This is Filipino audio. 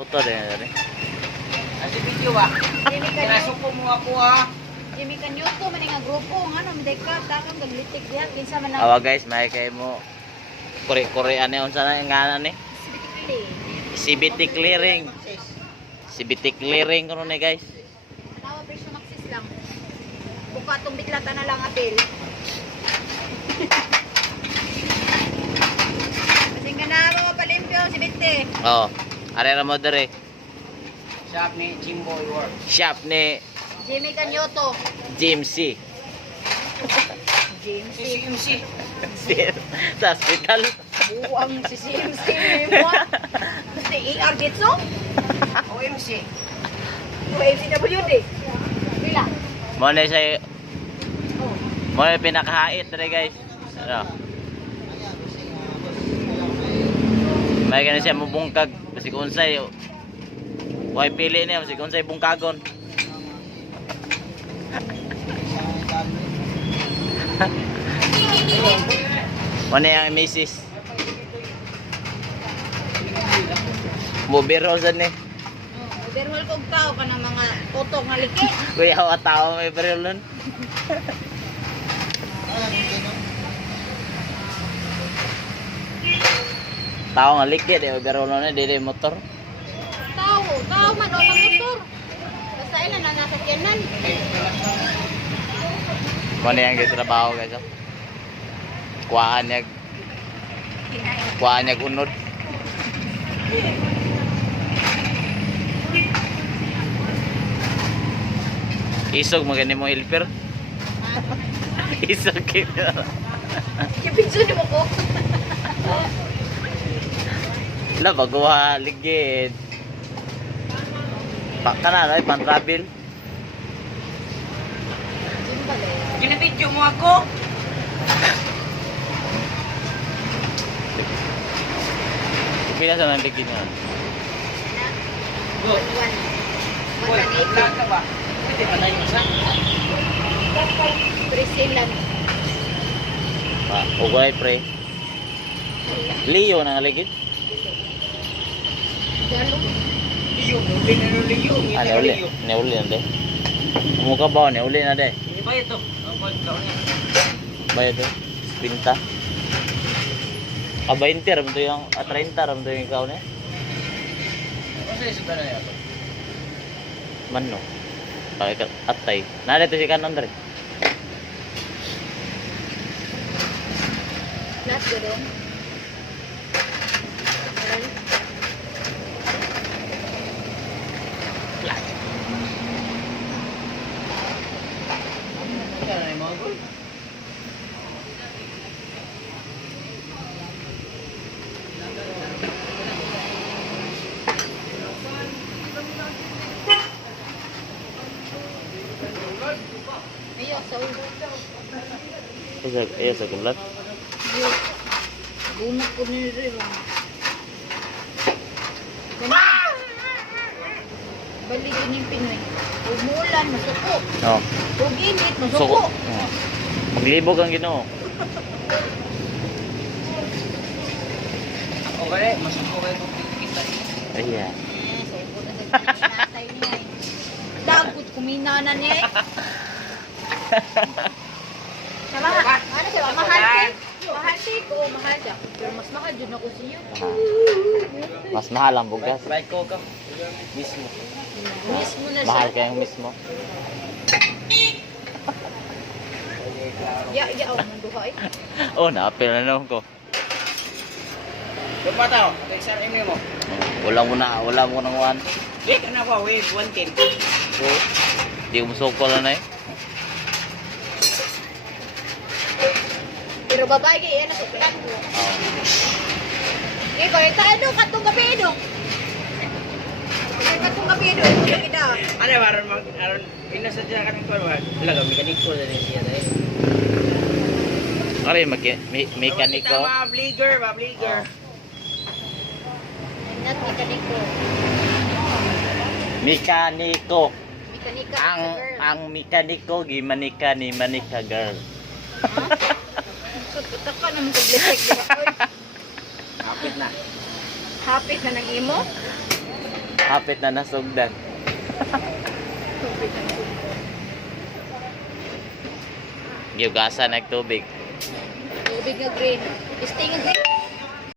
Luto din yan eh. Kasi video ba? Jimmy Kinasuko mo ako ha. Jimmy Kanyuto man nga grupo ngano mdeka takang gaglitik diha kinsa man Awa guys, may kayo mo. Kore-korean na yun sana yung nga ni. CBT clearing. CBT clearing ko nun eh guys. Nawa presyo maxis lang. Buka tong bitlata na lang apil. Kasing ka na mga palimpyo si Binte. Oo. Arera mo dere. Shop ni Jimboy Work. Shop ni Jimmy Kanyuto. GMC. James CMC. Sa hospital. buang si CMC mo. Si ER Gitso. OMC. OMCWD. Pila. Mo na siya. Oh. Mo na pinakahait dere guys. Ano? May ganun siya mubungkag. Kasi kung sa'yo. Huwag pili niya. Kasi kung sa'yo bungkagon. Ano yung misis? Mubiro sa ni. Overhaul kog tao ka ng mga utok nga liki. Kuya hawa tao may baril nun. Tao nga likid eh. Baril nun eh. Dili motor. Tao man o motor. Basta ilan na nasa kyanan. Ano yung trabaho guys? Oh? Kuhaan niya unod. Isog magani mo helper. Isog kito. Kipinso ni mo ko. La baguha ligid. Pak kana ay pan travel. Ginabidyo mo ako. Pila sa nang ligid nga. Go. Boy, lahat ka ba? Pwede pa tayo isa. Presilan. Pa, ugay pre. Leo nang ligid. Dalo. Liyo, uli na uli liyo. Ano uli? Ne uli na de. Muka ba ne uli na de. Hindi ba ito? Ang kaon niya. Bayad to. Pinta. 20 ram to yung 30 ram to yung ikaw niya. Ano sa suka na ito? Man no. Pakai atay. Nada to si kanon dre. Lahat ko dong. Ano na yung mga gol? Ayo, sa ulo. Iya sa kulat. Bunot ko ni rin. Baligin yung Pinoy. Umulan, masuko. No. Uginit, Suko. masuko. Maglibog ang Ginoo. Okay, masuko kayo kung kita. Ayan. So ko na sa natay niya. Dagot kuminanan niya. Sama, ano siya, mahal siya. Mahal siya ko, mahal siya. Pero mas mahal dyan ako siya. Mas mahal ang bugas. Like ko ka. Mismo. Mismo na siya. Mahal kayong mismo. Ya, oh, manduha eh. Oh, naapil na naman ko. Yung pa tao, ito isang email mo. Wala mo nang one. Wait, ano ba? Wait, 110. So, di mo sukol na eh. Pero babae kaya na sa plan ko. Eh, kaya tayo doon, katong gabi doon. Katong gabi doon, ito na kita. Ano ba, aron, pinasadya ka ng kuwan ba? Wala ka, mekaniko na rin siya dahil. Ari mekaniko. Tama, bleager ba, bleager. Not mekaniko. Mekaniko. Mekanika Ang sa girl. ang mekaniko gimanika ni manika girl. So, putak ka naman sa blesek, di ba? Oy, Kapit na. happy na ng imo. Hapit na nasugdan. Giugasan nagtubig. Tubig nga green. Stay nga green.